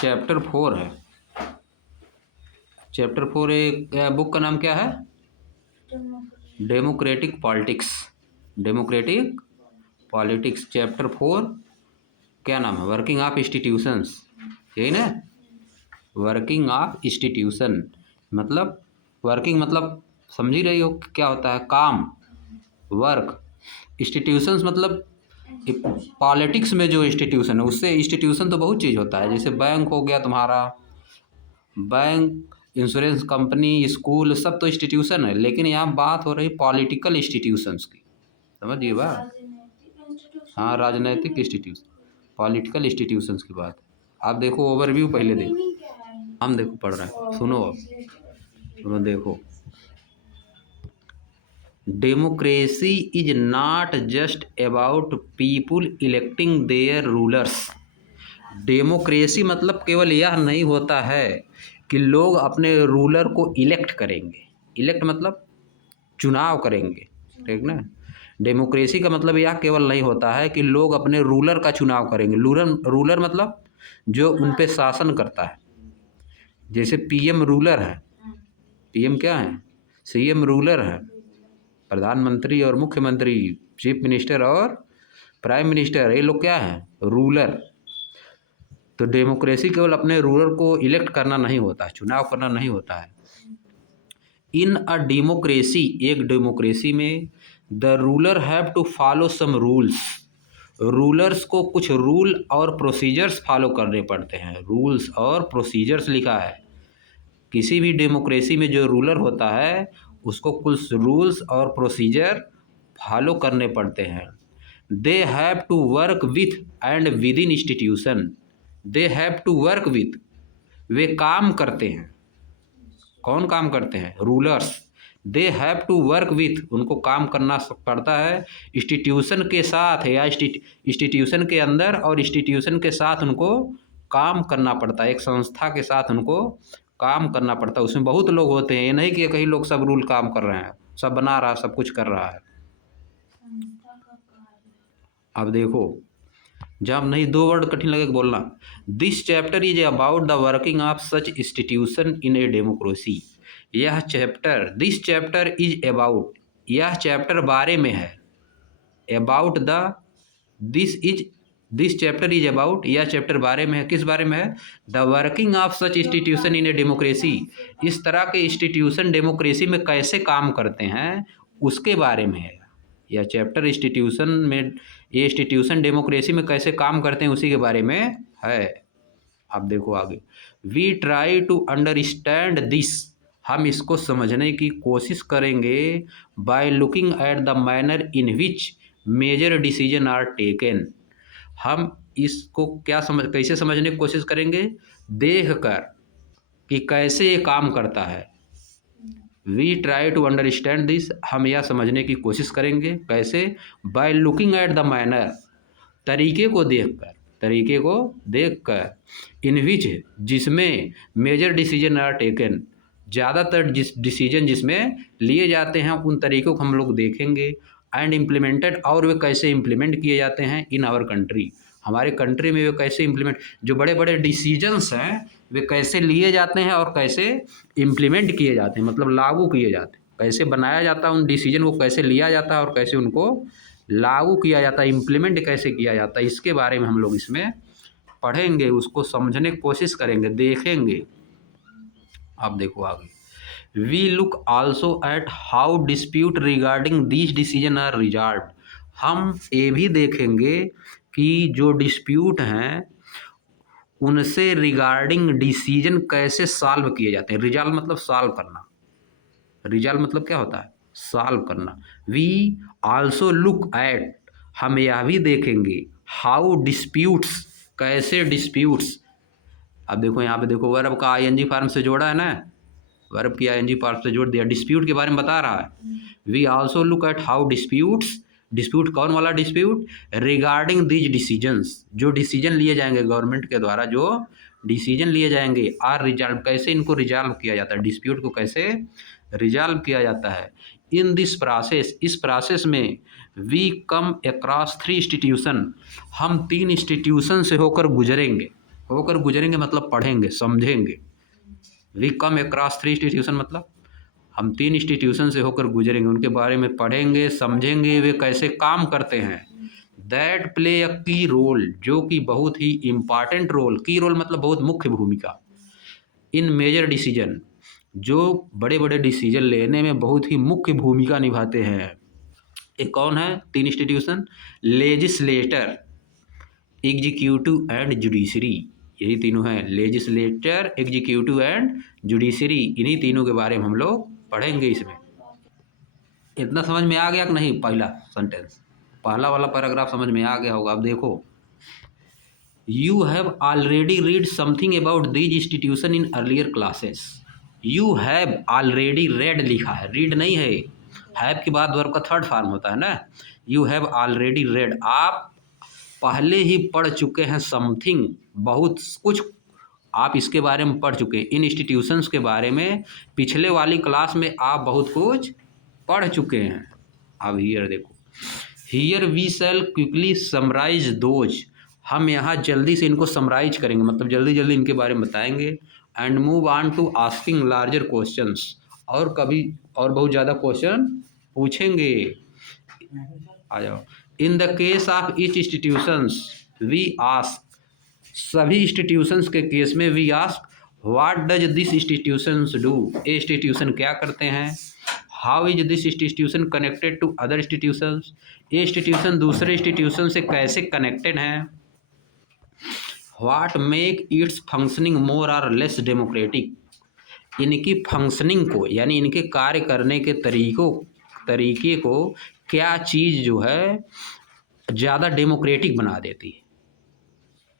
Chapter 4 है। Chapter 4 एक book का नाम क्या है? Democratic politics. Democratic politics chapter 4 क्या नाम है? वर्किंग ऑफ इंस्टीट्यूशंस, यही ना? वर्किंग ऑफ इंस्टीट्यूशन मतलब वर्किंग मतलब समझ ही रही हो क्या होता है? काम, वर्क। इंस्टीट्यूशंस मतलब पॉलिटिक्स में जो इंस्टीट्यूशन है उससे इंस्टीट्यूशन तो बहुत चीज़ होता है, जैसे बैंक हो गया तुम्हारा, बैंक, इंश्योरेंस कंपनी, स्कूल, सब तो इंस्टीट्यूशन है। लेकिन यहाँ बात हो रही पॉलिटिकल इंस्टीट्यूशंस की, समझिए बात। हाँ, राजनैतिक इंस्टीट्यूशन, पॉलिटिकल इंस्टीट्यूशंस की बात है। आप देखो ओवरव्यू पहले देखो, हम देखो पढ़ रहे हैं, सुनो अब, सुनो देखो। Democracy is not just about people electing their rulers. Democracy मतलब केवल यह नहीं होता है कि लोग अपने रूलर को इलेक्ट करेंगे। इलेक्ट मतलब चुनाव करेंगे, ठीक ना? डेमोक्रेसी का मतलब यह केवल नहीं होता है कि लोग अपने रूलर का चुनाव करेंगे। रूलर मतलब जो उन पे शासन करता है। जैसे पीएम रूलर है, पीएम क्या है? सीएम रूलर है, प्रधानमंत्री और मुख्यमंत्री, चीफ मिनिस्टर और प्राइम मिनिस्टर, ये लोग क्या है? रूलर। तो डेमोक्रेसी केवल अपने रूलर को इलेक्ट करना नहीं होता है, चुनाव करना नहीं होता है। इन अ डेमोक्रेसी, एक डेमोक्रेसी में the ruler have to follow some rules. Rulers को कुछ रूल और प्रोसीजर्स फॉलो करने पड़ते हैं। रूल्स और प्रोसीजर्स लिखा है। किसी भी डेमोक्रेसी में जो रूलर होता है उसको कुछ रूल्स और प्रोसीजर फॉलो करने पड़ते हैं। They have to work with and within institution. They have to work with, वे काम करते हैं। कौन काम करते हैं? Rulers. They have to work with, उनको काम करना पड़ता है इंस्टीट्यूशन के साथ या इंस्टीट्यूशन के अंदर, और इंस्टीट्यूशन के साथ उनको काम करना पड़ता है। एक संस्था के साथ उनको काम करना पड़ता है। उसमें बहुत लोग होते हैं, ये नहीं कि कई लोग सब रूल काम कर रहे हैं, सब बना रहा है, सब कुछ कर रहा है। अब देखो, जब नहीं, दो वर्ड कठिन लगे बोलना। This chapter is about the working of such institution in a democracy. यह chapter, this chapter is about, यह चैप्टर बारे में है। About the, this chapter is about, यह चैप्टर बारे में है। किस बारे में है? The working of such institution in a democracy. इस तरह के इंस्टीट्यूशन डेमोक्रेसी में कैसे काम करते हैं उसके बारे में है यह चैप्टर। इंस्टीट्यूशन में, ये इंस्टीट्यूशन डेमोक्रेसी में कैसे काम करते हैं उसी के बारे में है। अब देखो आगे, we try to understand this, हम इसको समझने की कोशिश करेंगे by looking at the manner in which major decision are taken. हम इसको कैसे समझने की कोशिश करेंगे? देख कर कि कैसे ये काम करता है। We try to understand this, हम यह समझने की कोशिश करेंगे कैसे? By looking at the manner, तरीके को देखकर, तरीके को देखकर, इन विच, जिसमें मेजर डिसीजन आर टेकन, ज़्यादातर डिसीजन जिसमें लिए जाते हैं उन तरीक़ों को हम लोग देखेंगे। एंड इम्प्लीमेंटेड, और वे कैसे इम्प्लीमेंट किए जाते हैं इन आवर कंट्री, हमारे कंट्री में वे कैसे इम्प्लीमेंट, जो बड़े बड़े डिसीजंस हैं वे कैसे लिए जाते हैं और कैसे इम्प्लीमेंट किए जाते हैं, मतलब लागू किए जाते हैं। कैसे बनाया जाता है उन डिसीजन को, कैसे लिया जाता है और कैसे उनको लागू किया जाता है, इम्प्लीमेंट कैसे किया जाता है, इसके बारे में हम लोग इसमें पढ़ेंगे, उसको समझने की कोशिश करेंगे, देखेंगे। अब देखो आगे, we look also at how dispute regarding this decision are resolve. हम ये भी देखेंगे कि जो डिस्प्यूट हैं उनसे रिगार्डिंग डिसीजन कैसे सॉल्व किए जाते हैं। रिजॉल्व मतलब सॉल्व करना, रिजॉल्व मतलब क्या होता है? सॉल्व करना। वी आल्सो लुक एट, हम यह भी देखेंगे हाउ डिस्प्यूट्स, कैसे डिस्प्यूट्स। अब देखो यहाँ पे देखो, वर्ब का आईएनजी फॉर्म से जोड़ा है ना, वर्ब की आईएनजी फॉर्म से जोड़ दिया, डिस्प्यूट के बारे में बता रहा है। We also look at how disputes, dispute कौन वाला डिस्प्यूट? रिगार्डिंग दीज डिसीजंस, जो डिसीजन लिए जाएंगे गवर्नमेंट के द्वारा, जो डिसीजन लिए जाएंगे, आर रिजॉल्व, कैसे इनको रिजॉल्व किया जाता है, डिस्प्यूट को कैसे रिजॉल्व किया जाता है। इन दिस प्रोसेस, इस प्रोसेस में वी कम अक्रॉस 3 इंस्टीट्यूशन, हम 3 इंस्टीट्यूशन से होकर गुजरेंगे। होकर गुजरेंगे मतलब पढ़ेंगे समझेंगे। वी कम अक्रॉस 3 इंस्टीट्यूशन मतलब हम 3 इंस्टीट्यूशन से होकर गुजरेंगे, उनके बारे में पढ़ेंगे समझेंगे वे कैसे काम करते हैं। दैट प्ले अ की रोल, जो कि बहुत ही इम्पॉर्टेंट रोल, की रोल मतलब बहुत मुख्य भूमिका, इन मेजर डिसीजन, जो बड़े बड़े डिसीजन लेने में बहुत ही मुख्य भूमिका निभाते हैं। ये कौन है 3 institution? Legislator, executive and judiciary, यही तीनों हैं। लेजिस्लेटर, एग्जीक्यूटिव एंड जुडिशरी, इन्हीं तीनों के बारे में हम लोग पढ़ेंगे इसमें। इतना समझ में आ गया कि नहीं? पहला सेंटेंस, पहला वाला पैराग्राफ समझ में आ गया होगा। अब देखो, you have already read something about these institution in earlier classes. You have already red लिखा है, रीड नहीं है। हैव के बाद वर्ब का थर्ड फॉर्म होता है ना। यू हैव ऑलरेडी रेड, आप पहले ही पढ़ चुके हैं। समथिंग, बहुत कुछ आप इसके बारे में पढ़ चुके हैं। इन इंस्टीट्यूशंस के बारे में पिछले वाली क्लास में आप बहुत कुछ पढ़ चुके हैं। अब हियर देखो, here we shall quickly summarise those, हम यहाँ जल्दी से इनको समराइज करेंगे, मतलब जल्दी जल्दी इनके बारे में बताएंगे। And move on to asking larger questions, और कभी और बहुत ज़्यादा क्वेश्चन पूछेंगे। आ जाओ। In the case of each institutions we ask, सभी इंस्टीट्यूशंस के केस में we ask what does this institutions do, ये इंस्टीट्यूशन क्या करते हैं। How is this institution connected to other institutions, ये इंस्टीट्यूशन दूसरे इंस्टीट्यूशन से कैसे कनेक्टेड हैं। What make its functioning more और लेस डेमोक्रेटिक, इनकी फंक्शनिंग को यानी इनके कार्य करने के तरीके को क्या चीज़ जो है ज़्यादा डेमोक्रेटिक बना देती है।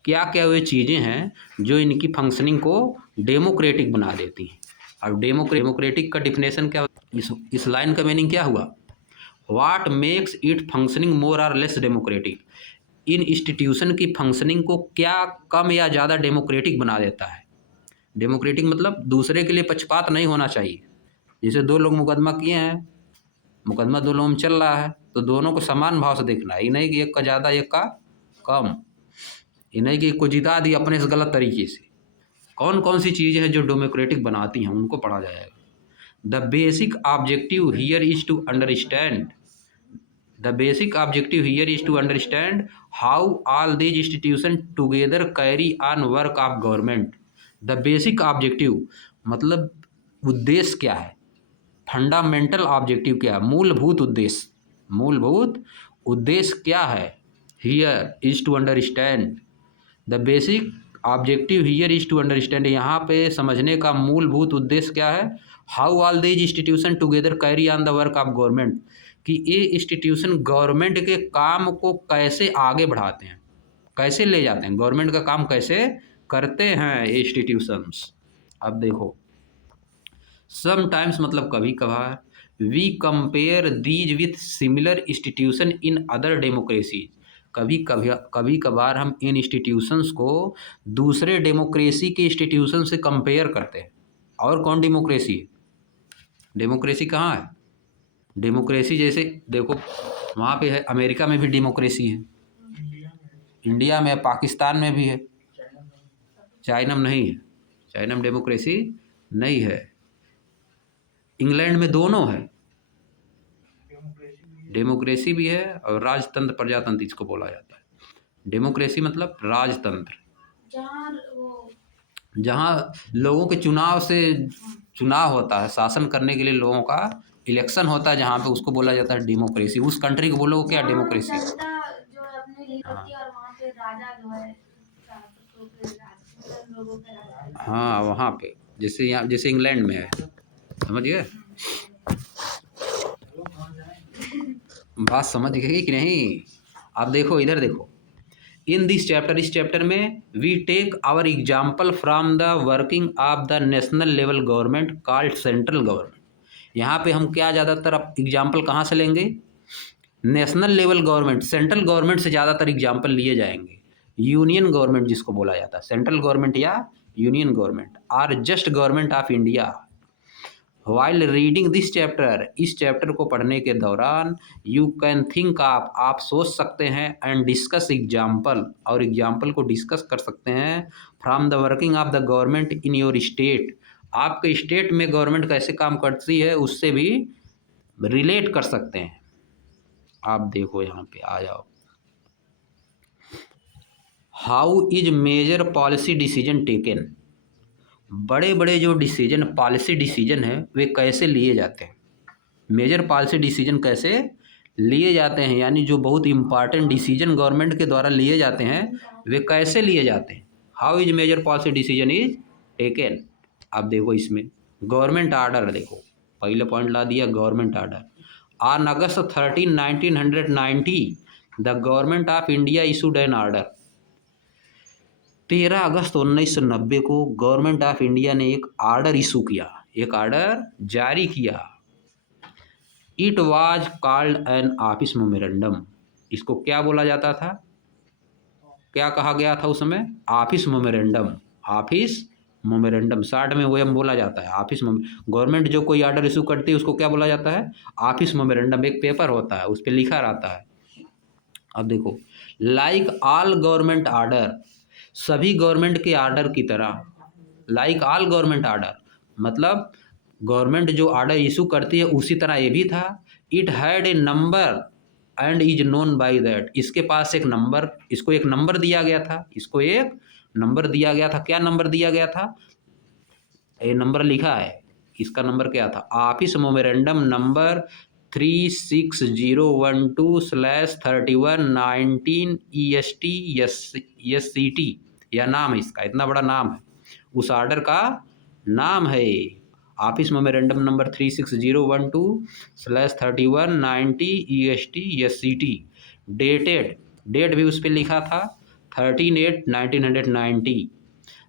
क्या क्या वे चीज़ें हैं जो इनकी फंक्शनिंग को डेमोक्रेटिक बना देती हैं। अब डेमोक्रेटिक का डिफिनेशन क्या, इस लाइन का मीनिंग क्या हुआ? What makes it functioning more और लेस डेमोक्रेटिक, इन इंस्टीट्यूशन की फंक्शनिंग को क्या कम या ज़्यादा डेमोक्रेटिक बना देता है। डेमोक्रेटिक मतलब दूसरे के लिए पक्षपात नहीं होना चाहिए। जैसे दो लोग मुकदमा किए हैं, मुकदमा दो लोगों में चल रहा है, तो दोनों को समान भाव से देखना है। ये नहीं कि एक का ज़्यादा एक का कम, ये नहीं कि एक को जिता दी अपने से गलत तरीके से। कौन कौन सी चीज़ें हैं जो डेमोक्रेटिक बनाती हैं, उनको पढ़ा जाएगा। The basic objective here is to understand, the basic objective here is to understand how all these institution together carry on work of government. The basic objective मतलब उद्देश्य क्या है, फंडामेंटल ऑब्जेक्टिव क्या है, मूलभूत उद्देश्य, मूलभूत उद्देश्य क्या है। Here is to understand, the basic objective here is to understand, यहाँ पे समझने का मूलभूत उद्देश्य क्या है। How all these institution together carry on the work of government, कि ये इंस्टीट्यूशन गवर्नमेंट के काम को कैसे आगे बढ़ाते हैं, कैसे ले जाते हैं, गवर्नमेंट का काम कैसे करते हैं ये इंस्टीट्यूशंस। अब देखो, समटाइम्स मतलब कभी कभार, we compare these with similar institution in other democracies, कभी कभार हम इन इंस्टीट्यूशंस को दूसरे डेमोक्रेसी के इंस्टीट्यूशन से कंपेयर करते हैं। और कौन डेमोक्रेसी है? डेमोक्रेसी कहाँ है? डेमोक्रेसी जैसे देखो, वहाँ पे है, अमेरिका में भी डेमोक्रेसी है, इंडिया में, पाकिस्तान में भी है, चाइना में नहीं है, चाइना में डेमोक्रेसी नहीं है, इंग्लैंड में दोनों है, डेमोक्रेसी भी है और राजतंत्र प्रजातंत्र इसको बोला जाता है। डेमोक्रेसी मतलब राजतंत्र, जहाँ लोगों के चुनाव से चुनाव होता है, शासन करने के लिए लोगों का इलेक्शन होता है, जहाँ पे उसको बोला जाता है डेमोक्रेसी। उस कंट्री को बोलो क्या डेमोक्रेसी। हाँ, वहाँ पे जैसे यहाँ, जैसे इंग्लैंड में है, समझिए बात, समझ गए कि नहीं। अब देखो इधर देखो, इन दिस चैप्टर, इस चैप्टर में we take our example from the working of the national level government called central government. यहाँ पे हम क्या ज़्यादातर एग्जाम्पल कहाँ से लेंगे? National level government, central government से ज़्यादातर एग्जाम्पल लिए जाएंगे। यूनियन गवर्नमेंट जिसको बोला जाता है, सेंट्रल गवर्नमेंट या union government, or just government of India, while reading this chapter, इस चैप्टर को पढ़ने के दौरान यू कैन थिंक आप सोच सकते हैं एंड डिस्कस एग्जाम्पल, और एग्जाम्पल को डिस्कस कर सकते हैं from the working of the government in your state, आपके स्टेट में गवर्नमेंट कैसे काम करती है उससे भी रिलेट कर सकते हैं। आप देखो यहाँ पे आ जाओ, how is major policy decision taken, बड़े बड़े जो डिसीजन पॉलिसी डिसीजन है वे कैसे लिए जाते हैं, मेजर पॉलिसी डिसीजन कैसे लिए जाते हैं, यानी जो बहुत इंपॉर्टेंट डिसीजन गवर्नमेंट के द्वारा लिए जाते हैं वे कैसे लिए जाते हैं। How is major policy decision is taken. अब देखो इसमें गवर्नमेंट आर्डर, देखो पहले पॉइंट ला दिया government order. On August 13, 1990 the government of India issued N order, 13 अगस्त 1990 को गवर्नमेंट ऑफ इंडिया ने एक आर्डर इशू किया, एक आर्डर जारी किया। It was called an office memorandum, इसको क्या बोला जाता था, क्या कहा गया था उस समय, office memorandum, office memorandum short में वो बोला जाता है ऑफिस। गवर्नमेंट जो कोई आर्डर इशू करती है उसको क्या बोला जाता है, ऑफिस मेमोरेंडम, एक पेपर होता है उस पर लिखा रहता है। अब देखो, लाइक ऑल गवर्नमेंट आर्डर, सभी गवर्नमेंट के आर्डर की तरह, लाइक ऑल गवर्नमेंट आर्डर मतलब गवर्नमेंट जो आर्डर इशू करती है उसी तरह ये भी था। It had a number and is known by that, इसके पास एक नंबर, इसको एक नंबर दिया गया था, इसको एक नंबर दिया गया था। क्या नंबर दिया गया था, ये नंबर लिखा है, इसका नंबर क्या था, office memorandum number 36012/31/19 EST SCT, यह नाम है इसका, इतना बड़ा नाम है, उस ऑर्डर का नाम है office memorandum number 36012/31/19 EST SCT। Dated, date भी उस पर लिखा था 13/8/1990।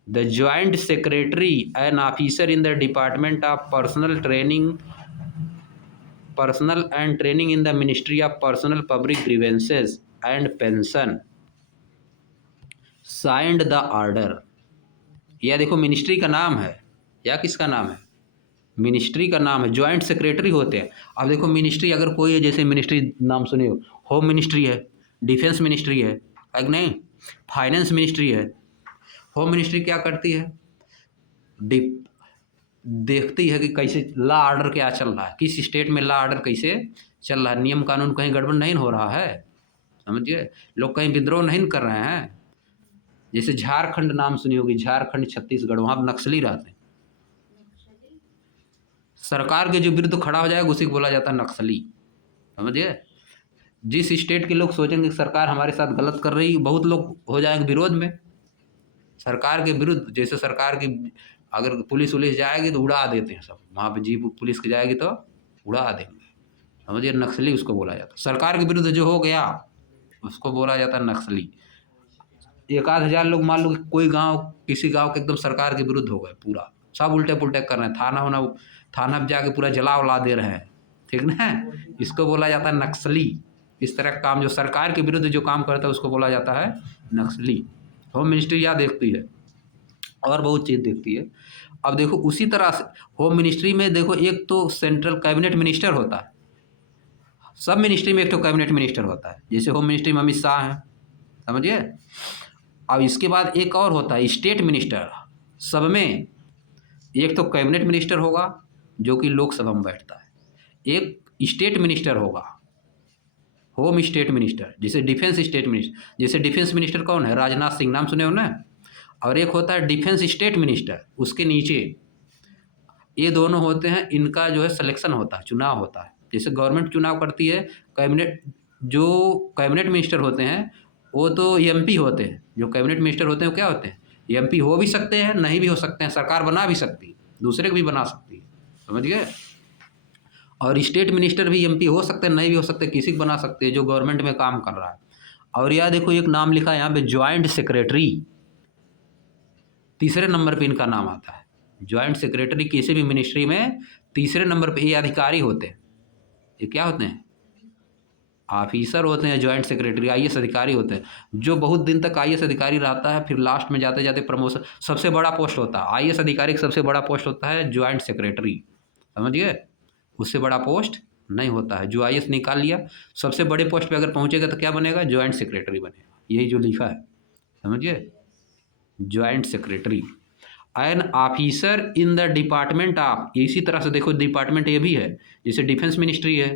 The joint secretary an officer in the department of personnel and training in the ministry of personnel public grievances and pension signed the order. यह देखो ministry का नाम है, या किसका नाम है, मिनिस्ट्री का नाम है, ज्वाइंट सेक्रेटरी होते हैं। अब देखो मिनिस्ट्री अगर कोई है, जैसे मिनिस्ट्री नाम सुने हो, होम मिनिस्ट्री है, डिफेंस मिनिस्ट्री है कि नहीं, फाइनेंस मिनिस्ट्री है। होम मिनिस्ट्री क्या करती है, देखती है कि कैसे लॉ ऑर्डर क्या चल रहा है, किस स्टेट में लॉ ऑर्डर कैसे चल रहा है, नियम कानून कहीं गड़बड़ नहीं हो रहा है, समझिए, लोग कहीं विद्रोह नहीं कर रहे हैं। जैसे झारखंड नाम सुनी होगी, झारखंड छत्तीसगढ़, वहाँ नक्सली रहते हैं, सरकार के जो विरुद्ध खड़ा हो जाएगा उसी को बोला जाता है नक्सली, समझिए। जिस स्टेट के लोग सोचेंगे कि सरकार हमारे साथ गलत कर रही, बहुत लोग हो जाएंगे विरोध में, सरकार के विरुद्ध। जैसे सरकार की अगर पुलिस जाएगी तो उड़ा देते हैं सब, वहाँ पे जीप पुलिस की जाएगी तो उड़ा देंगे, समझिए, नक्सली उसको बोला जाता है। सरकार के विरुद्ध जो हो गया उसको बोला जाता है नक्सली। 1,000 लोग मान लो कोई गांव, किसी गांव के एकदम सरकार के विरुद्ध हो गए, पूरा सब उल्टे पुल्टे कर रहे हैं, थाना में जाके पूरा जला उला दे रहे हैं, ठीक ना, इसको बोला जाता है नक्सली। इस तरह का काम जो सरकार के विरुद्ध जो काम करता है उसको बोला जाता है नक्सली। होम मिनिस्ट्री यह देखती है और बहुत चीज़ देखती है। अब देखो उसी तरह से होम मिनिस्ट्री में देखो, एक तो सेंट्रल कैबिनेट मिनिस्टर होता है, सब मिनिस्ट्री में एक तो कैबिनेट मिनिस्टर होता है, जैसे होम मिनिस्ट्री में अमित शाह हैं, समझिए। अब इसके बाद एक और होता है स्टेट मिनिस्टर, सब में एक तो कैबिनेट मिनिस्टर होगा जो कि लोकसभा में बैठता है, एक स्टेट मिनिस्टर होगा, होम स्टेट मिनिस्टर, जैसे डिफेंस स्टेट मिनिस्टर, जैसे डिफेंस मिनिस्टर कौन है, राजनाथ सिंह, नाम सुने हो ना। और एक होता है डिफेंस स्टेट मिनिस्टर, उसके नीचे ये दोनों होते हैं, इनका जो है सिलेक्शन होता है, चुनाव होता है। जैसे गवर्नमेंट चुनाव करती है, कैबिनेट, जो कैबिनेट मिनिस्टर होते हैं वो तो एमपी होते हैं, जो कैबिनेट मिनिस्टर होते हैं वो क्या होते हैं, एमपी हो भी सकते हैं, नहीं भी हो सकते हैं, सरकार बना भी सकती है, दूसरे को भी बना सकती है, समझ गए। और स्टेट मिनिस्टर भी एमपी हो सकते हैं, नहीं भी हो सकते, किसी को बना सकते हैं जो गवर्नमेंट में काम कर रहा है। और यह देखो एक नाम लिखा है यहाँ पे, ज्वाइंट सेक्रेटरी, तीसरे नंबर पे इनका नाम आता है। ज्वाइंट सेक्रेटरी किसी भी मिनिस्ट्री में तीसरे नंबर पे ये अधिकारी होते हैं, ये क्या होते हैं, ऑफिसर होते हैं। ज्वाइंट सेक्रेटरी आईएएस अधिकारी होते हैं, जो बहुत दिन तक आईएएस अधिकारी रहता है, फिर लास्ट में जाते जाते प्रमोशन, सबसे बड़ा पोस्ट होता है आईएएस अधिकारी का, सबसे बड़ा पोस्ट होता है ज्वाइंट सेक्रेटरी, समझ गए। उससे बड़ा पोस्ट नहीं होता है। जो आईएएस निकाल लिया, सबसे बड़े पोस्ट पे अगर पहुंचेगा तो क्या बनेगा, जॉइंट सेक्रेटरी बनेगा। यही जो लिखा है, समझिए, joint secretary. An officer in the department of, इसी तरह से देखो डिपार्टमेंट ये भी है, जैसे डिफेंस मिनिस्ट्री है,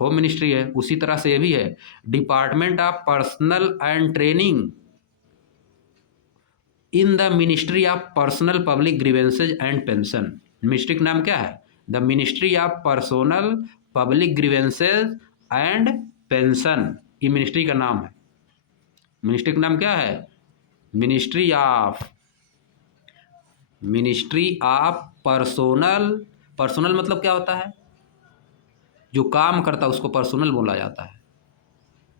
होम मिनिस्ट्री है, उसी तरह से ये भी है, department of personnel and training in the ministry of personnel public grievances and pension. Ministry का नाम क्या है, the ministry of personnel public grievances and pension, ये मिनिस्ट्री का नाम है। मिनिस्ट्री का नाम क्या है, मिनिस्ट्री ऑफ पर्सोनल। पर्सोनल मतलब क्या होता है, जो काम करता है उसको पर्सोनल बोला जाता है।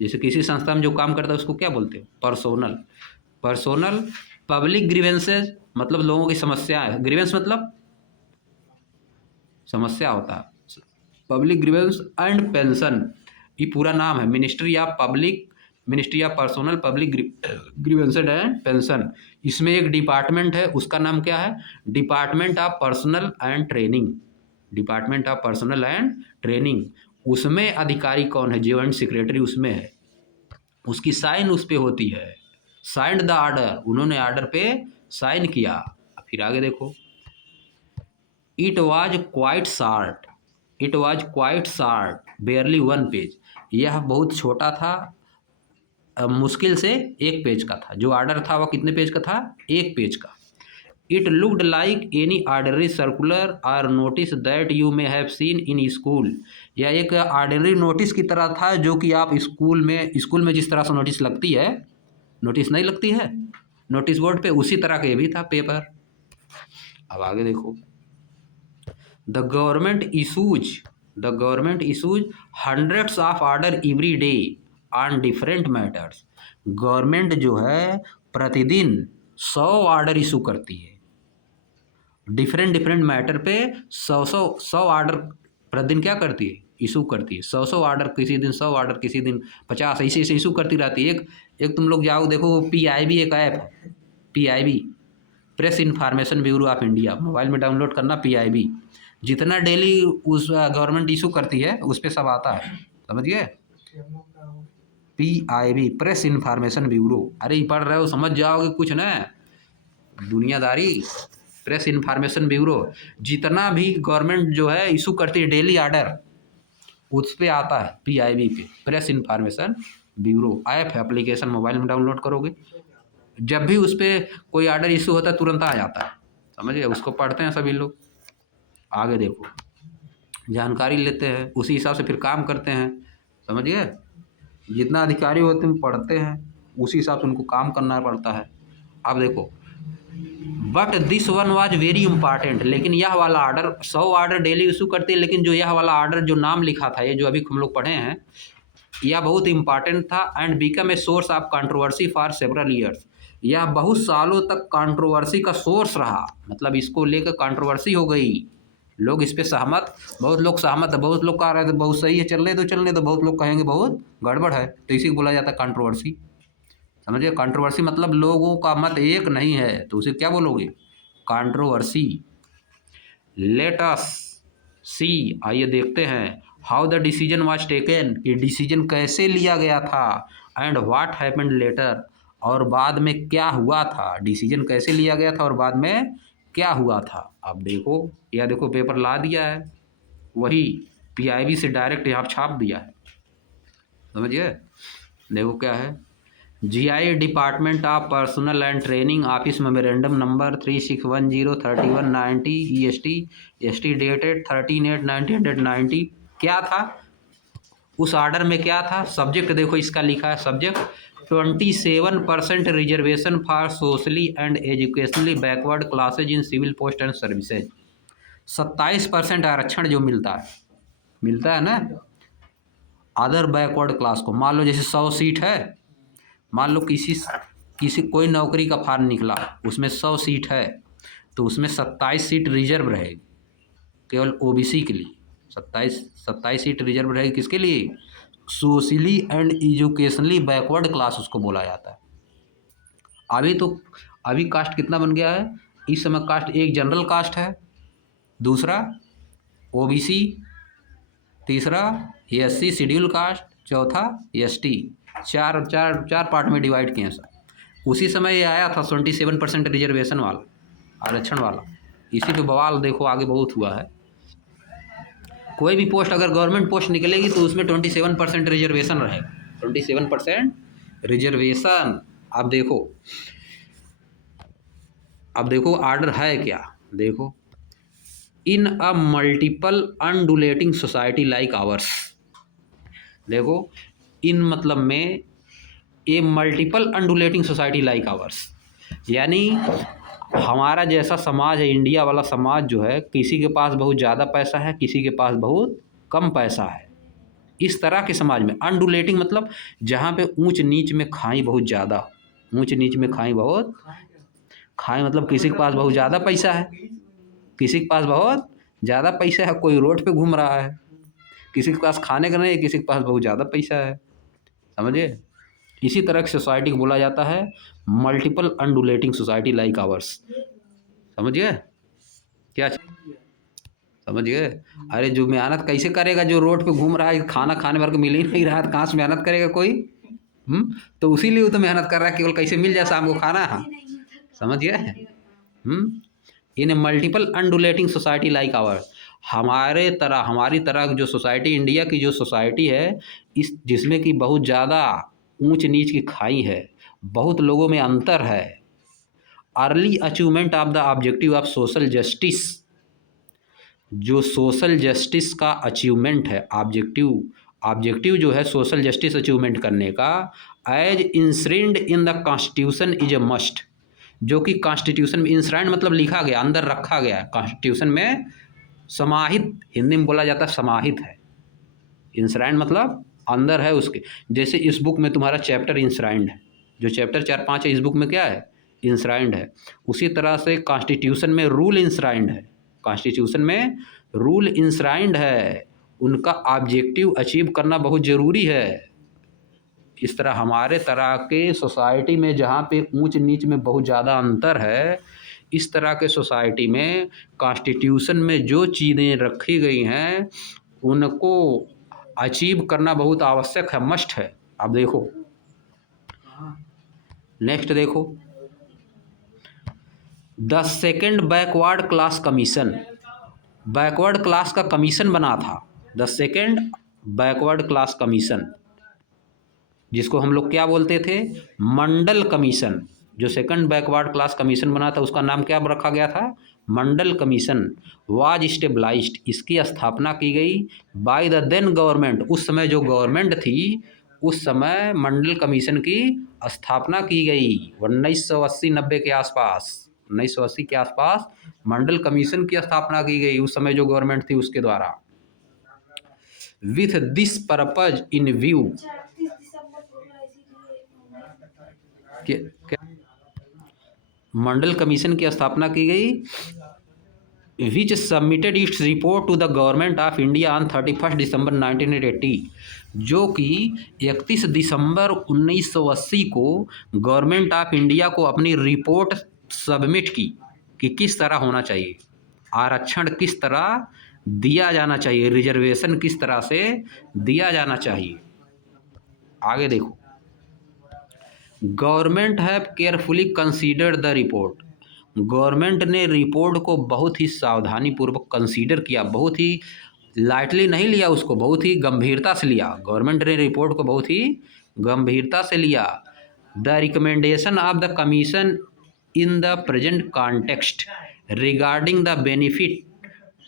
जैसे किसी संस्था में जो काम करता है उसको क्या बोलते हैं, पर्सोनल। पर्सोनल पब्लिक ग्रीवेंसेज मतलब लोगों की समस्याएं, ग्रीवेंस मतलब समस्या होता है, पब्लिक ग्रीवेंस एंड पेंशन, ये पूरा नाम है, ministry of personnel public grievances and pension. इसमें एक डिपार्टमेंट है, उसका नाम क्या है, department of personnel and training, department of personnel and training. उसमें अधिकारी कौन है, जॉइंट सेक्रेटरी उसमें है, उसकी साइन उस पर होती है, साइंड द ऑर्डर, उन्होंने ऑर्डर पे साइन किया। फिर आगे देखो, it was quite short, बेयरली 1 page, यह बहुत छोटा था, मुश्किल से 1 पेज का था। जो ऑर्डर था वह कितने पेज का था, 1 पेज का। It looked like any ordinary circular or notice that you may have seen in school, यह एक ऑर्डिनरी नोटिस की तरह था जो कि आप स्कूल में जिस तरह से नोटिस लगती है, नोटिस नहीं लगती है नोटिस बोर्ड पे, उसी तरह का ये भी था पेपर। अब आगे देखो, the government issues hundreds of order every day on different matters. Government जो है प्रतिदिन 100 ऑर्डर इशू करती है, डिफरेंट मैटर पे 100 ऑर्डर प्रतिदिन क्या करती है, इशू करती है। 100 ऑर्डर, किसी दिन 100 ऑर्डर, किसी दिन 50, ऐसे इशू करती रहती है। एक तुम लोग जाओ देखो, PIB एक ऐप है, PIB press information bureau of India, mobile में डाउनलोड करना PIB, जितना डेली उस गवर्नमेंट इशू करती है उस पर सब आता है, समझिए। PIB प्रेस इन्फॉर्मेशन ब्यूरो, अरे पढ़ रहे हो समझ जाओगे कुछ ना, दुनियादारी। प्रेस इन्फॉर्मेशन ब्यूरो, जितना भी गवर्नमेंट जो है इशू करती है डेली ऑर्डर, उस पर आता है PIB पे, प्रेस इन्फॉर्मेशन ब्यूरो ऐप है, एप्लीकेशन मोबाइल में डाउनलोड करोगे, जब भी उस पर कोई ऑर्डर इशू होता है तुरंत आ जाता है, समझिए। उसको पढ़ते हैं सभी लोग। आगे देखो, जानकारी लेते हैं, उसी हिसाब से फिर काम करते हैं, समझिए। जितना अधिकारी होते हैं पढ़ते हैं, उसी हिसाब से उनको काम करना पड़ता है। अब देखो, but this one was very important, लेकिन यह वाला ऑर्डर, 100 ऑर्डर डेली इशू करते हैं, लेकिन जो यह वाला ऑर्डर जो नाम लिखा था, ये जो अभी हम लोग पढ़े हैं, यह बहुत इंपॉर्टेंट था। And become a source of controversy for several years, यह बहुत सालों तक कंट्रोवर्सी का सोर्स रहा, मतलब इसको लेकर कंट्रोवर्सी हो गई, लोग इस पे सहमत, बहुत लोग सहमत है, बहुत लोग कह रहे थे बहुत सही है, चलने दो, बहुत लोग कहेंगे बहुत गड़बड़ है, तो इसी को बोला जाता है कंट्रोवर्सी, समझिए। कंट्रोवर्सी मतलब लोगों का मत एक नहीं है, तो उसे क्या बोलोगे, कंट्रोवर्सी। लेट अस सी, आइए देखते हैं, how the decision was taken, कि डिसीजन कैसे लिया गया था, एंड व्हाट हैपेंड लेटर, और बाद में क्या हुआ था, डिसीजन कैसे लिया गया था और बाद में क्या हुआ था। अब देखो, यह देखो पेपर ला दिया है, वही PIB से डायरेक्ट यहाँ छाप दिया है, समझिए। देखो क्या है, GI department of personnel and training office memorandum number 36103190 EST dated 13/8/1990। क्या था उस ऑर्डर में, क्या था, सब्जेक्ट देखो इसका लिखा है, subject 27% reservation for socially and educationally backward classes in civil post and services. 27% आरक्षण जो मिलता है ना अदर बैकवर्ड क्लास को। मान लो जैसे 100 सीट है, मान लो किसी कोई नौकरी का फॉर्म निकला, उसमें 100 सीट है, तो उसमें 27 सीट रिजर्व रहेगी केवल OBC के लिए। 27 सीट रिजर्व रहेगी किसके लिए, socially and educationally backward class उसको बोला जाता है। अभी कास्ट कितना बन गया है इस समय, कास्ट एक जनरल कास्ट है, दूसरा ओबीसी, तीसरा एससी शेड्यूल कास्ट, चौथा एसटी। चार चार चार पार्ट में डिवाइड किए सर। उसी समय ये आया था 27% रिजर्वेशन वाला, आरक्षण वाला। इसी पे बवाल देखो आगे बहुत हुआ है। कोई भी पोस्ट अगर गवर्नमेंट पोस्ट निकलेगी तो उसमें 27% रिजर्वेशन रहेगा, 27% रिजर्वेशन। अब देखो आर्डर है क्या, देखो in a multiple undulating society like ours. देखो इन मतलब में a multiple undulating society like ours, यानी हमारा जैसा समाज है, इंडिया वाला समाज जो है, किसी के पास बहुत ज़्यादा पैसा है, किसी के पास बहुत कम पैसा है। इस तरह के समाज में अनडुलेटिंग मतलब जहाँ पे ऊंच नीच में खाई बहुत ज़्यादा, ऊंच नीच में खाई बहुत, खाई मतलब किसी के पास बहुत ज़्यादा पैसा है, किसी के पास बहुत ज़्यादा पैसा है, कोई रोड पे घूम रहा है, किसी के पास खाने का नहीं है, किसी के पास बहुत ज़्यादा पैसा है, समझे। इसी तरह की सोसाइटी को बोला जाता है multiple undulating society like hours. समझिए क्या, समझ गए। अरे जो मेहनत कैसे करेगा, जो रोड पे घूम रहा है, खाना खाने भर को मिल ही नहीं रहा है, तो कहाँ से मेहनत करेगा कोई। तो उसीलिए वो तो मेहनत कर रहा है, केवल कैसे मिल जाए शाम को खाना है, समझ गए। In multiple undulating society like our, हमारी तरह जो सोसाइटी, इंडिया की जो सोसाइटी है, इस जिसमें कि बहुत ज़्यादा ऊंच नीच की खाई है, बहुत लोगों में अंतर है। Early achievement of the objective of social justice, जो सोशल जस्टिस का अचीवमेंट है, ऑब्जेक्टिव जो है सोशल जस्टिस अचीवमेंट करने का, as enshrined in the constitution is a must, जो कि कॉन्स्टिट्यूशन में इंश्राइंड मतलब लिखा गया, अंदर रखा गया है, कॉन्स्टिट्यूशन में समाहित, हिंदी में बोला जाता है समाहित है। इंश्राइंड मतलब अंदर है उसके, जैसे इस बुक में तुम्हारा चैप्टर इंश्राइंड है, जो चैप्टर 4-5 है इस बुक में क्या है, इंश्राइंड है। उसी तरह से कॉन्स्टिट्यूशन में रूल इंश्राइंड है, कॉन्स्टिट्यूशन में रूल इंश्राइंड है, उनका ऑब्जेक्टिव अचीव करना बहुत ज़रूरी है। इस तरह हमारे तरह के सोसाइटी में जहाँ पे ऊंच नीच में बहुत ज़्यादा अंतर है, इस तरह के सोसाइटी में कॉन्स्टिट्यूशन में जो चीज़ें रखी गई हैं उनको अचीव करना बहुत आवश्यक है, मस्ट है। अब देखो नेक्स्ट देखो, the second backward class commission, backward class का कमीशन बना था, the second backward class commission, जिसको हम लोग क्या बोलते थे, मंडल कमीशन। जो सेकंड बैकवर्ड क्लास कमीशन बना था उसका नाम क्या रखा गया था, मंडल कमीशन। वाज स्टेबलाइज्ड, इसकी स्थापना की गई बाय द देन गवर्नमेंट, उस समय जो गवर्नमेंट थी उस समय मंडल कमीशन की स्थापना की गई 1980-90 के आसपास, 1980 के आसपास मंडल कमीशन की स्थापना की गई, उस समय जो गवर्नमेंट थी उसके द्वारा। With this purpose in view, क्या मंडल कमीशन की स्थापना की गई, which submitted its report to the government of India on 31 December 1980, जो कि 31 दिसंबर 1980 को गवर्नमेंट ऑफ इंडिया को अपनी रिपोर्ट सबमिट की कि किस तरह होना चाहिए, आरक्षण किस तरह दिया जाना चाहिए, रिजर्वेशन किस तरह से दिया जाना चाहिए। आगे देखो, government have carefully considered the report, government ने रिपोर्ट को बहुत ही सावधानी पूर्वक कंसीडर किया, बहुत ही लाइटली नहीं लिया उसको, बहुत ही गंभीरता से लिया, गवर्नमेंट ने रिपोर्ट को बहुत ही गंभीरता से लिया। The recommendation of the commission in the present context regarding the benefit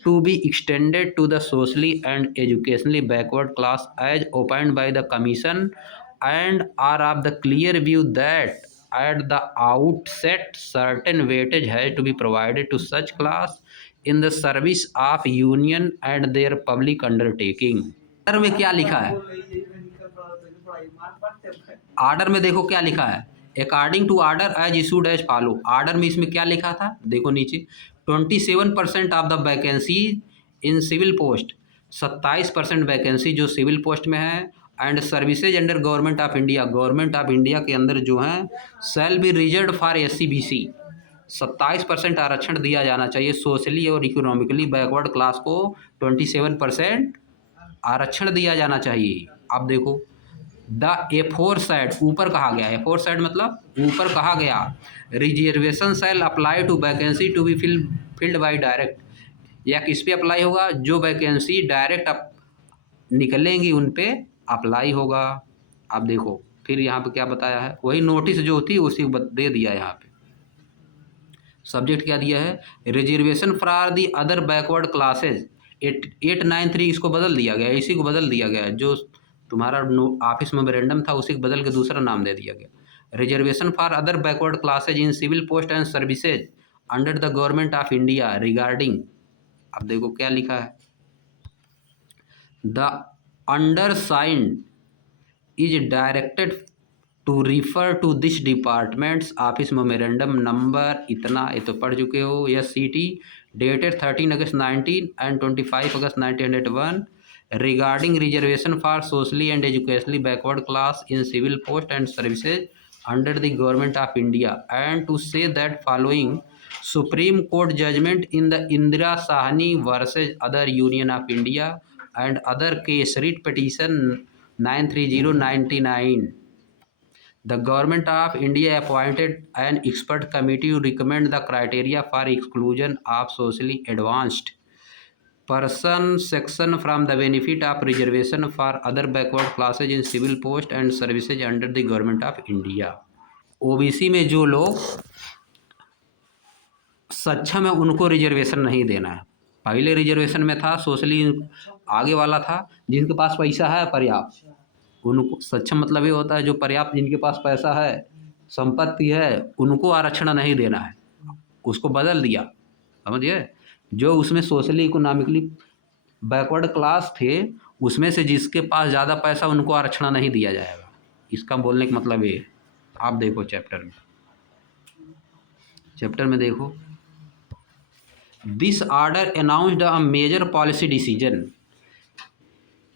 to be extended to the socially and educationally backward class as opined by the commission and are of the clear view that at the outset certain weightage has to be provided to such class in the service of union and their public undertaking। Order में क्या लिखा है, order में देखो क्या लिखा है, according to order as issued as follow. Order में इसमें क्या लिखा था, देखो नीचे 27% of the vacancy in civil post, 27% vacancy जो सिविल पोस्ट में है, and services under government of India, government of India के अंदर जो हैं, shall be reserve for SC BC, 27% आरक्षण दिया जाना चाहिए। सोशली और इकोनॉमिकली बैकवर्ड क्लास को 27% आरक्षण दिया जाना चाहिए। आप देखो द एफोरसाइड, ऊपर कहा गया, एफोरसाइड मतलब ऊपर कहा गया, reservation shall apply to vacancy to be filled by direct, या किस पे अप्लाई होगा, जो वैकेंसी डायरेक्ट निकलेंगी उन पे अप्लाई होगा। आप देखो फिर यहाँ पे क्या बताया है, वही नोटिस जो होती है उसी को दे दिया है। यहाँ पे सब्जेक्ट क्या दिया है, reservation for the other backward classes 893, इसको बदल दिया गया, इसी को बदल दिया गया, जो तुम्हारा ऑफिस मेमोरेंडम था उसी को बदल के दूसरा नाम दे दिया गया। Reservation for other backward classes in civil post and services under the government of India regarding, अब देखो क्या लिखा है, the undersigned is directed to refer to this department's office memorandum number इतना, ये तो पढ़ चुके हो, SCT dated 13 August 19 and 25 August 1901 regarding reservation for socially and educationally backward class in civil post and services under the government of India, and to say that following Supreme Court judgment in the Indira Sahni versus other Union of India and other case writ petition 93099, the government of India appointed an expert committee to recommend the criteria for exclusion of socially advanced person section from the benefit of reservation for other backward classes in civil post and services under the government of India। OBC में जो लोग सक्षम है उनको reservation नहीं देना है। पहले रिजर्वेशन में था सोशली आगे वाला था, जिनके पास पैसा है पर्याप्त, उनको सक्षम मतलब ये होता है जो पर्याप्त, जिनके पास पैसा है संपत्ति है उनको आरक्षण नहीं देना है, उसको बदल दिया, समझिए। जो उसमें सोशली इकोनॉमिकली बैकवर्ड क्लास थे उसमें से जिसके पास ज़्यादा पैसा उनको आरक्षण नहीं दिया जाएगा, इसका बोलने का मतलब ये। आप देखो चैप्टर में देखो, this order announced a major policy decision,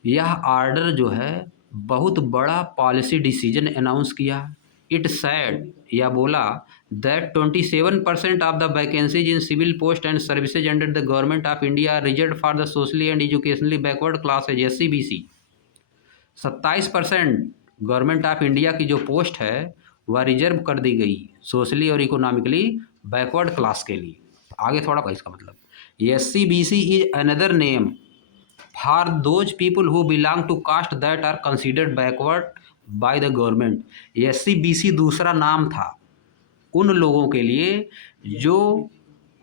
यह ऑर्डर जो है बहुत बड़ा पॉलिसी डिसीजन अनाउंस किया। इट सैड, या बोला, that 27% of the vacancies in civil post and services under the government of India reserve for the socially and educationally backward classes SCBC। 27% government of India की जो post है वह reserve कर दी गई socially और economically backward class के लिए। आगे थोड़ा इसका मतलब, SCBC is another name for those people who belong to caste that are considered backward by the government. SCBC दूसरा नाम था उन लोगों के लिए जो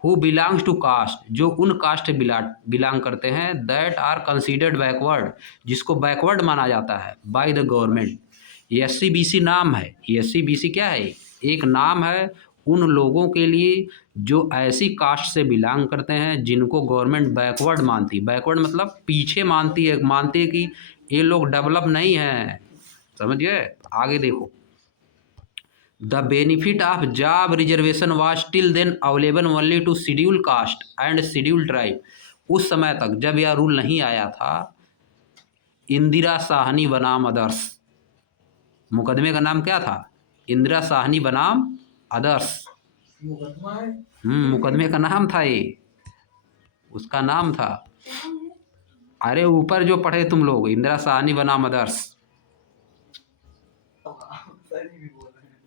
हु बिलोंग्स टू कास्ट, जो उन कास्ट से बिलोंग करते हैं, दैट आर कंसिडर्ड बैकवर्ड, जिसको बैकवर्ड माना जाता है, बाय द गवर्नमेंट। SCBC नाम है, SCBC क्या है, एक नाम है उन लोगों के लिए जो ऐसी कास्ट से बिलोंग करते हैं जिनको गवर्नमेंट बैकवर्ड मानती, बैकवर्ड मतलब पीछे मानती है कि ये लोग डेवलप नहीं हैं, समझिए। आगे देखो, the benefit of job reservation was till then available only to scheduled caste and scheduled tribe. उस समय तक जब यह रूल नहीं आया था, इंदिरा साहनी बनाम अदर्स, मुकदमे का नाम क्या था, इंदिरा साहनी बनाम अदर्स, मुकदमे का नाम था ये, उसका नाम था, अरे ऊपर जो पढ़े तुम लोग, इंदिरा साहनी बनाम अदर्स,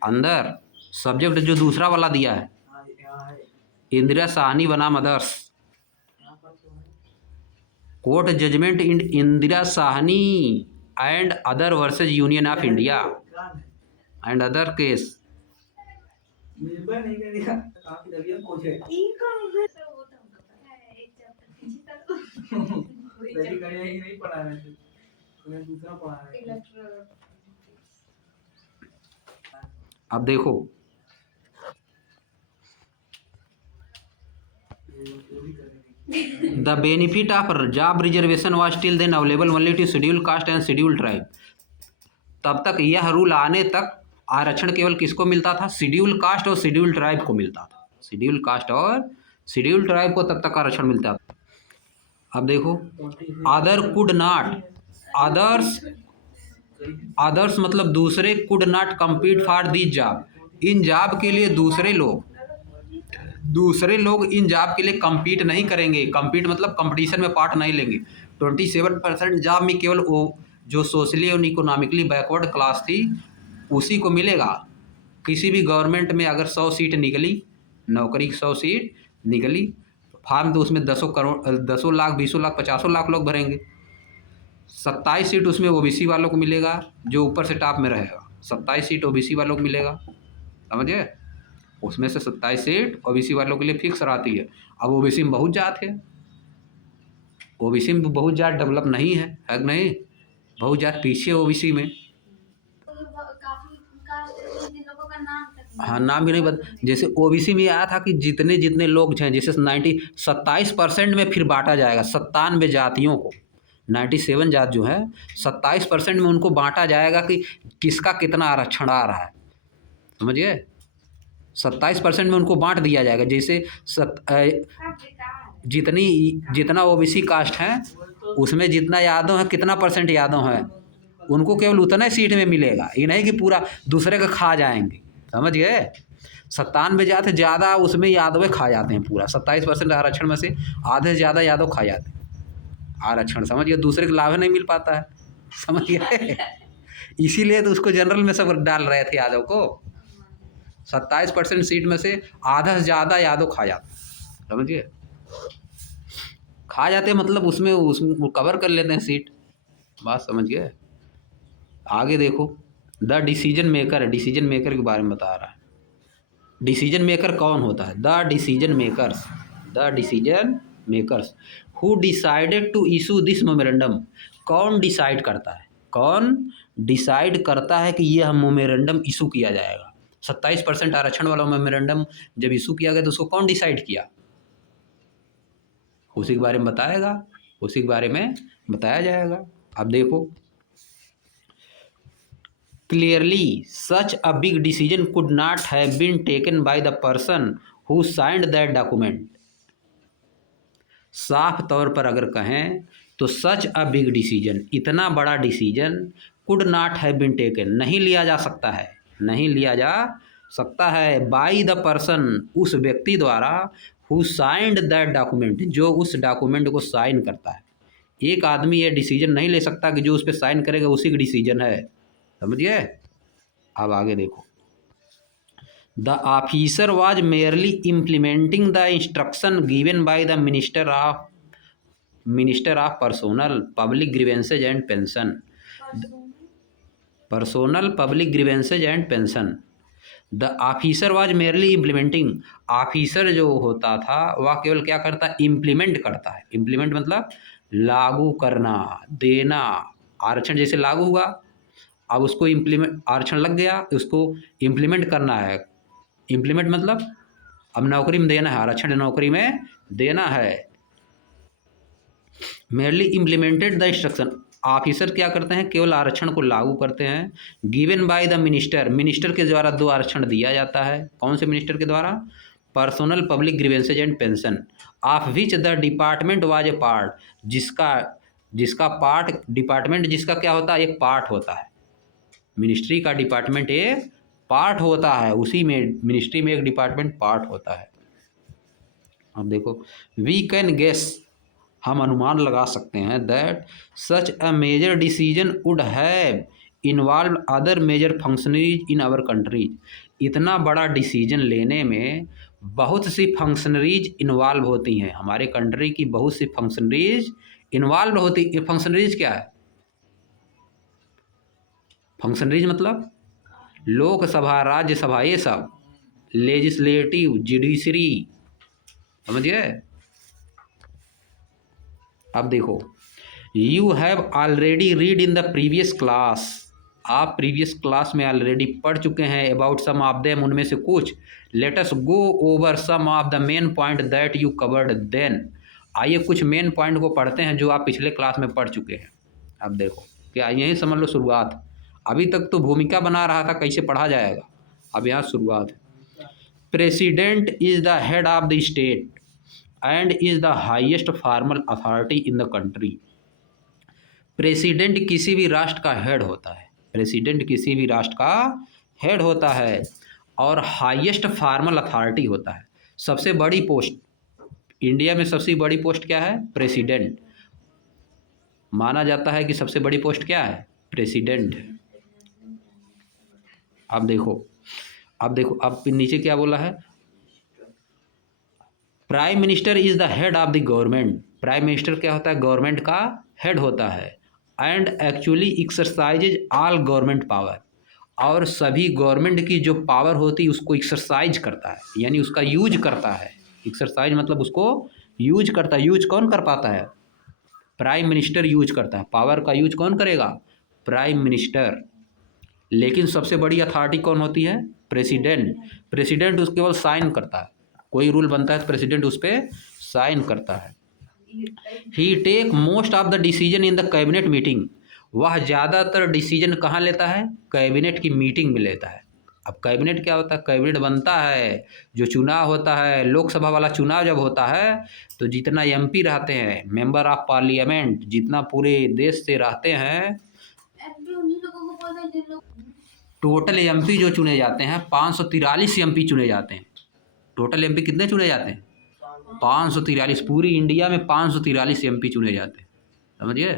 अंदर सब्जेक्ट जो दूसरा वाला दिया है, इंदिरा साहनी बनाम others, court judgment in Indira Sawhney and other versus union of India and other case. अब देखो, the benefit of job reservation was till then available only to scheduled caste and scheduled tribe. तब तक यह रूल आने तक आरक्षण केवल किसको मिलता था, शेड्यूल कास्ट और शेड्यूल ट्राइब को मिलता था, शेड्यूल कास्ट और शेड्यूल ट्राइब को तब तक आरक्षण मिलता था। अब देखो, अदर कुड नॉट, अदर्स मतलब दूसरे could not compete for this job, in job के लिए दूसरे लोग दूसरे लोग इन जॉब के लिए compete नहीं करेंगे। compete मतलब कंपटीशन में पार्ट नहीं लेंगे। 27% जॉब में केवल वो जो सोशली और इकोनॉमिकली बैकवर्ड क्लास थी उसी को मिलेगा। किसी भी गवर्नमेंट में अगर 100 सीट निकली, नौकरी की 100 सीट निकली, फॉर्म तो उसमें 10 लाख 20 लाख 50 लाख लोग भरेंगे। 27 सीट उसमें ओबीसी वालों को मिलेगा, जो ऊपर से टॉप में रहेगा। 27 सीट ओबीसी वालों को मिलेगा, समझे? उसमें से 27 सीट ओबीसी वालों के लिए फिक्स रहती है। अब ओबीसी में बहुत जात है, ओबीसी में बहुत जात डेवलप नहीं है कि नहीं? बहुत जात पीछे ओबीसी में। हाँ, नाम भी नहीं बता। जैसे ओबीसी में आया था कि जितने जितने लोग हैं, जैसे 27% में फिर बांटा जाएगा 97 जातियों को। 97 जात जो है 27% में उनको बांटा जाएगा कि किसका कितना आरक्षण आ रहा है, समझिए? 27% में उनको बांट दिया जाएगा। जैसे जितना ओबीसी कास्ट है उसमें जितना यादव है, कितना % यादव है, उनको केवल उतना सीट में मिलेगा। ये नहीं कि पूरा दूसरे का खा जाएंगे, समझ गए? 97 जात ज़्यादा उसमें यादव खा जाते हैं पूरा। 27% आरक्षण में से आधे से ज़्यादा यादव खा जाते हैं आरक्षण, समझ गए? दूसरे को लाभ नहीं मिल पाता है, समझ गए? इसीलिए तो उसको जनरल में सब डाल रहे थे यादव को। 27% सीट में से आधा से ज़्यादा यादव खा जाते हैं, समझिए? खा जाते हैं मतलब उसमें कवर कर लेते हैं सीट, बात समझ गए? आगे देखो, द डिसीजन मेकर है, डिसीजन मेकर के बारे में बता रहा है। डिसीजन मेकर कौन होता है? The decision makers who decided to issue this memorandum. कौन डिसाइड करता है? कौन डिसाइड करता है कि यह मेमोरेंडम इशू किया जाएगा? 27% आरक्षण वाला मेमोरेंडम जब इशू किया गया तो उसको कौन डिसाइड किया? उसी के बारे में बताएगा, उसी के बारे में बताया जाएगा। अब देखो, Clearly, such a big decision could not have been taken by the person who signed that document. साफ तौर पर अगर कहें तो सच अ बिग डिसीजन, इतना बड़ा decision, could not have been taken, नहीं लिया जा सकता है, नहीं लिया जा सकता है, बाय द पर्सन, उस व्यक्ति द्वारा, हु साइंड दैट डॉक्यूमेंट, जो उस डॉक्यूमेंट को साइन करता है। एक आदमी ये डिसीजन नहीं ले सकता कि जो उस पर साइन करेगा उसी का डिसीजन है, समझिए? अब आगे देखो, the officer was merely implementing the instruction given by the minister of personnel public grievances and pension. Personnel public grievances and pension. The officer was merely implementing, officer जो होता था वह केवल क्या करता है? इम्प्लीमेंट करता है। इम्प्लीमेंट मतलब लागू करना, देना। आरक्षण जैसे लागू हुआ, अब उसको इम्प्लीमेंट, आरक्षण लग गया, उसको इम्प्लीमेंट करना है। इम्प्लीमेंट मतलब अब नौकरी में देना है, आरक्षण नौकरी में देना है। Merely implemented the instruction, officer क्या करते हैं? केवल आरक्षण को लागू करते हैं। Given by the minister, minister के द्वारा 2 आरक्षण दिया जाता है। कौन से मिनिस्टर के द्वारा? Personnel public grievances and pension, of which the department was a part, जिसका पार्ट, डिपार्टमेंट जिसका क्या होता है? एक पार्ट होता है। मिनिस्ट्री का डिपार्टमेंट एक पार्ट होता है, उसी में मिनिस्ट्री में एक डिपार्टमेंट पार्ट होता है। अब देखो, वी कैन गेस, हम अनुमान लगा सकते हैं, that such a major decision would have involve other major functionaries in our countries. इतना बड़ा डिसीजन लेने में बहुत सी फंक्शनरीज इन्वॉल्व होती हैं, हमारे कंट्री की बहुत सी फंक्शनरीज इन्वॉल्व होती। ये फंक्शनरीज क्या है? फंक्शनरीज मतलब लोकसभा, राज्यसभा, ये सब, लेजिस्लेटिव, जुडिशरी, समझिए? अब देखो, you have already read in the previous class, आप प्रीवियस क्लास में ऑलरेडी पढ़ चुके हैं, अबाउट सम ऑफ देम, उनमें से कुछ। Let us go over some of the main point that you covered then. आइए कुछ मेन पॉइंट को पढ़ते हैं जो आप पिछले क्लास में पढ़ चुके हैं। अब देखो, क्या यही समझ लो शुरुआत, अभी तक तो भूमिका बना रहा था कैसे पढ़ा जाएगा, अब यहाँ शुरुआत है। President is the head of the state and is the highest formal authority in the country. President किसी भी राष्ट्र का हेड होता है, प्रेसिडेंट किसी भी राष्ट्र का हेड होता है और हाईएस्ट फॉर्मल अथॉरिटी होता है, सबसे बड़ी पोस्ट इंडिया में, सबसे बड़ी पोस्ट क्या है? प्रेसिडेंट। माना जाता है कि सबसे बड़ी पोस्ट क्या है? प्रेसिडेंट है। अब देखो अब नीचे क्या बोला है? Prime minister is the head of the government. Prime minister क्या होता है? गवर्नमेंट का हेड होता है। And actually exercises all government power, और सभी गवर्नमेंट की जो पावर होती है उसको एक्सरसाइज करता है, यानी उसका यूज करता है। एक्सरसाइज मतलब उसको यूज करता है। यूज कौन कर पाता है? प्राइम मिनिस्टर यूज करता है। पावर का यूज कौन करेगा? Prime minister. लेकिन सबसे बड़ी अथॉरिटी कौन होती है? प्रेसिडेंट। प्रेसिडेंट उसके केवल साइन करता है। कोई रूल बनता है तो प्रेसिडेंट उस पर साइन करता है। He take most of the decision in the cabinet meeting. वह ज़्यादातर डिसीजन कहाँ लेता है? कैबिनेट की मीटिंग में लेता है। अब कैबिनेट क्या होता है? कैबिनेट बनता है, जो चुनाव होता है, लोकसभा वाला चुनाव जब होता है तो जितना एमपी रहते हैं, मेंबर ऑफ पार्लियामेंट, जितना पूरे देश से रहते हैं, टोटल एमपी जो चुने जाते हैं 543 एमपी चुने जाते हैं। टोटल एमपी कितने चुने जाते हैं? 543। पूरी इंडिया में 543 एमपी चुने जाते हैं, समझिए।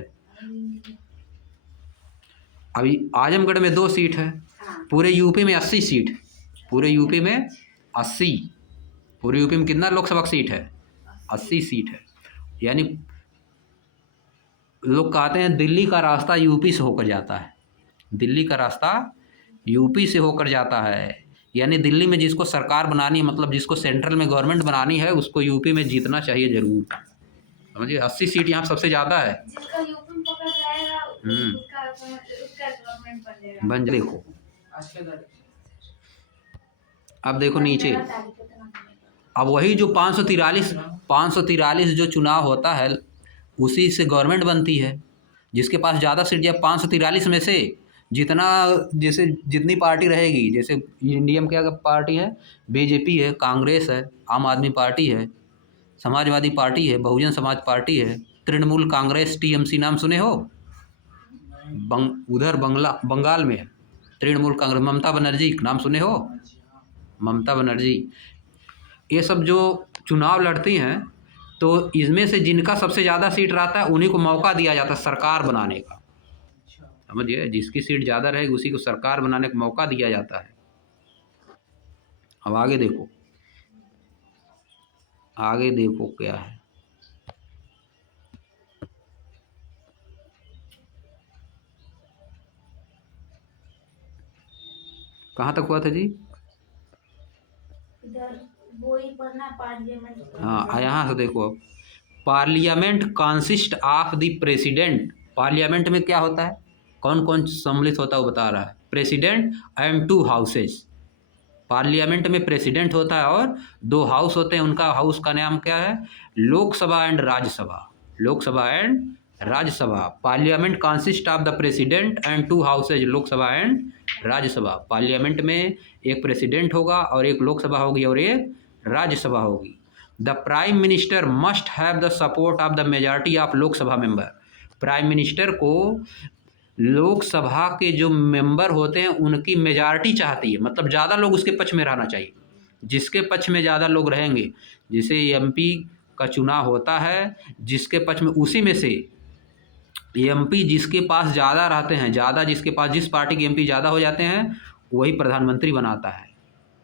अभी आजमगढ़ में 2 सीट है, पूरे यूपी में 80 सीट। पूरे यूपी में 80। पूरे यूपी में कितना लोकसभा सीट है? 80 सीट है। यानी लोग कहते हैं दिल्ली का रास्ता यूपी से होकर जाता है। दिल्ली का रास्ता यूपी से होकर जाता है। यानी दिल्ली में जिसको सरकार बनानी है, मतलब जिसको सेंट्रल में गवर्नमेंट बनानी है, उसको यूपी में जीतना चाहिए जरूर, समझिए। 80 सीट यहाँ सबसे ज़्यादा है। बन देखो, अब देखो नीचे, अब वही जो 543 जो चुनाव होता है उसी से गवर्नमेंट बनती है। जिसके पास ज़्यादा सीट, जब 543 में से जितना, जैसे जितनी पार्टी रहेगी, जैसे इंडिया में क्या पार्टी है? बीजेपी है, कांग्रेस है, आम आदमी पार्टी है, समाजवादी पार्टी है, बहुजन समाज पार्टी है, तृणमूल कांग्रेस, टीएमसी नाम सुने हो? उधर बंगाल में है तृणमूल कांग्रेस। ममता बनर्जी नाम सुने हो? ममता बनर्जी। ये सब जो चुनाव लड़ती हैं, तो इसमें से जिनका सबसे ज़्यादा सीट रहता है उन्हीं को मौका दिया जाता है सरकार बनाने का, समझिए। जिसकी सीट ज़्यादा रहेगी उसी को सरकार बनाने का मौका दिया जाता है। अब आगे देखो, आगे देखो क्या है। कहाँ तक हुआ था जी? हाँ, यहाँ से देखो, parliament consist of the president. Parliament में क्या होता है? कौन कौन सम्मिलित होता है वो बता रहा है। President and 2 houses. पार्लियामेंट में प्रेसिडेंट होता है और 2 हाउस होते हैं। उनका हाउस का नाम क्या है? Lok Sabha and Rajya Sabha. Lok Sabha and Rajya Sabha. Parliament consist of the president and 2 houses, Lok Sabha and Rajya Sabha. Parliament में एक प्रेसिडेंट होगा और एक लोकसभा होगी और एक राज्यसभा होगी। The prime minister must have the support of the majority of Lok Sabha member. Prime minister को लोकसभा के जो मेंबर होते हैं उनकी मेजॉरिटी चाहती है, मतलब ज़्यादा लोग उसके पक्ष में रहना चाहिए। जिसके पक्ष में ज़्यादा लोग रहेंगे, जैसे एमपी का चुनाव होता है, जिसके पक्ष में, उसी में से एमपी जिसके पास ज़्यादा रहते हैं, ज़्यादा जिसके पास, जिस पार्टी के एमपी ज़्यादा हो जाते हैं वही प्रधानमंत्री बनाता है।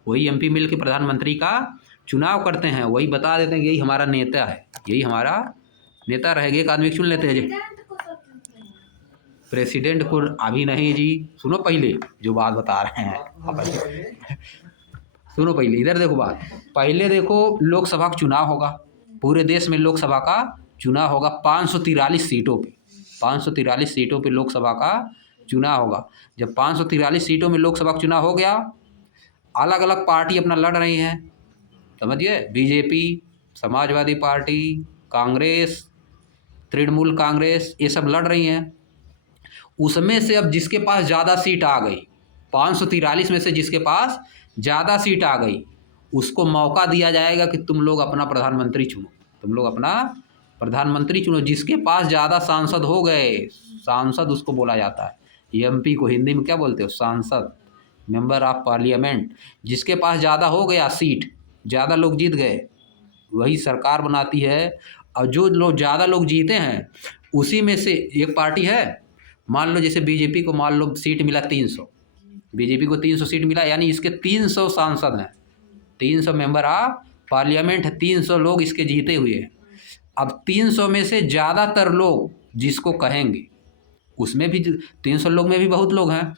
वही एमपी मिल के प्रधानमंत्री का चुनाव करते हैं। वही बता देते हैं कि यही हमारा नेता है, यही हमारा नेता रहेगा। एक आदमी चुन लेते हैं। प्रेसिडेंट को अभी नहीं जी, सुनो पहले जो बात बता रहे हैं आप। सुनो पहले, इधर देखो बात। पहले देखो, लोकसभा का चुनाव होगा, पूरे देश में लोकसभा का चुनाव होगा 543 सीटों पे। 543 सीटों पे लोकसभा का चुनाव होगा। जब 543 सीटों में लोकसभा का चुनाव हो गया, अलग अलग पार्टी अपना लड़ रही हैं, समझिए। बीजेपी, समाजवादी पार्टी, कांग्रेस, तृणमूल कांग्रेस, ये सब लड़ रही हैं। उसमें से अब जिसके पास ज़्यादा सीट आ गई, 543 में से जिसके पास ज़्यादा सीट आ गई, उसको मौका दिया जाएगा कि तुम लोग अपना प्रधानमंत्री चुनो। तुम लोग अपना प्रधानमंत्री चुनो। जिसके पास ज़्यादा सांसद हो गए, सांसद उसको बोला जाता है। एमपी को हिंदी में क्या बोलते हो? सांसद, मेंबर ऑफ पार्लियामेंट। जिसके पास ज़्यादा हो गया सीट, ज़्यादा लोग जीत गए, वही सरकार बनाती है। और जो लोग ज़्यादा लोग जीते हैं उसी में से एक पार्टी है, मान लो जैसे बीजेपी को मान लो सीट मिला 300, बीजेपी को 300 सीट मिला, यानी इसके 300 सांसद हैं, 300 मेंबर ऑफ पार्लियामेंट, 300 लोग इसके जीते हुए हैं। अब 300 में से ज़्यादातर लोग जिसको कहेंगे, उसमें भी 300 लोग में भी बहुत लोग हैं,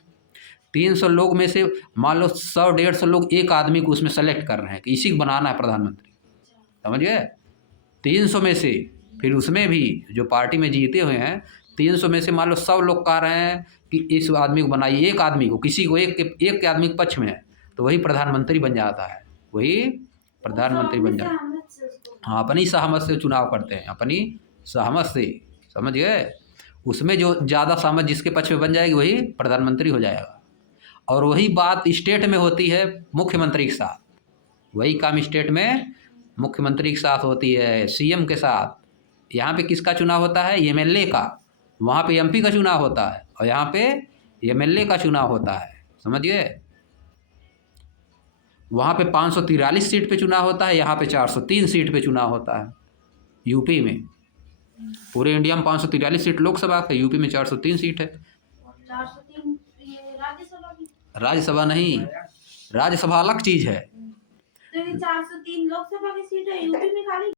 300 लोग में से मान लो 100-150 लोग एक आदमी को उसमें सेलेक्ट कर रहे हैं कि इसी को बनाना है प्रधानमंत्री, समझ गए? 300 में से, फिर उसमें भी जो पार्टी में जीते हुए हैं 300 में से मान लो 100 लोग कह रहे हैं कि इस आदमी को बनाइए, एक आदमी को, किसी को, एक के आदमी के पक्ष में है, तो वही प्रधानमंत्री बन जाता है, वही प्रधानमंत्री बन जाता है। हाँ, अपनी सहमत से चुनाव करते हैं, अपनी सहमत से, समझ गए? उसमें जो ज़्यादा सहमत जिसके पक्ष में बन जाएगी वही प्रधानमंत्री हो जाएगा। और वही बात स्टेट में होती है मुख्यमंत्री के साथ, वही काम स्टेट में मुख्यमंत्री के साथ होती है, सीएम के साथ। यहाँ पे किसका चुनाव होता है? एमएलए का। वहाँ पे एमपी का चुनाव होता है और यहाँ पे एमएलए का चुनाव होता है, समझ गए? वहाँ पे 543 सीट पे चुनाव होता है, यहाँ पे 403 सीट पे चुनाव होता है। यूपी में, पूरे इंडिया में 543 सीट लोकसभा का, यूपी में 403 सीट है। 403 राज्यसभा नहीं, राज्यसभा अलग चीज़ है। तो 403 लोकसभा की सीट है, यूपी में खाली